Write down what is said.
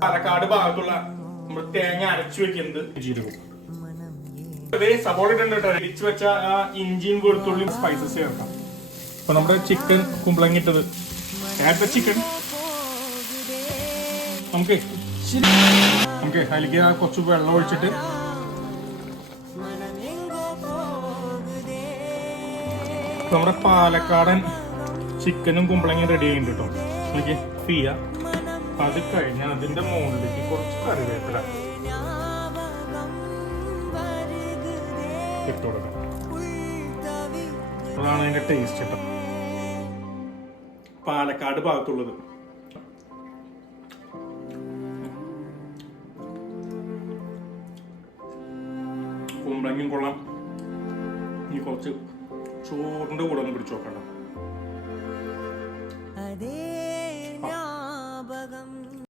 പാലക്കാട് ഭാഗത്തുള്ള നമ്മൾ തേങ്ങ അരച്ചു വെക്കുന്നത് ജീരകം. അതേ സവോള ഇടണ്ട കേട്ടോ. അരിച്ചു വെച്ച ആ ഇഞ്ചിയും വെളുത്തുള്ളിയും സ്പൈസസ് ചേർക്കാം. അപ്പൊ നമ്മുടെ ചിക്കൻ കുമ്പളങ്ങിട്ടത് ചിക്കൻ നമുക്ക് അതിലേക്ക് കുറച്ച് വെള്ളം ഒഴിച്ചിട്ട് നമ്മുടെ പാലക്കാടൻ ചിക്കനും കുമ്പളങ്ങയും റെഡി ചെയ്യുന്നുണ്ട് കേട്ടോ. എനിക്ക് ചെയ്യാം. അത് കഴിഞ്ഞാൽ അതിന്റെ മുകളിലേക്ക് കുറച്ച് കറിവേപ്പില ഇട്ട് കൊടുക്കാം. അതാണ് അതിന്റെ ടേസ്റ്റ് കേട്ടോ. പാലക്കാട് ഭാഗത്തുള്ളത് കുമ്പളങ്ങയും കൊള്ളാം. ഇനി കുറച്ച് ചോറിന്റെ കൂടെ ഒന്ന് പിടിച്ചു നോക്കണ്ട.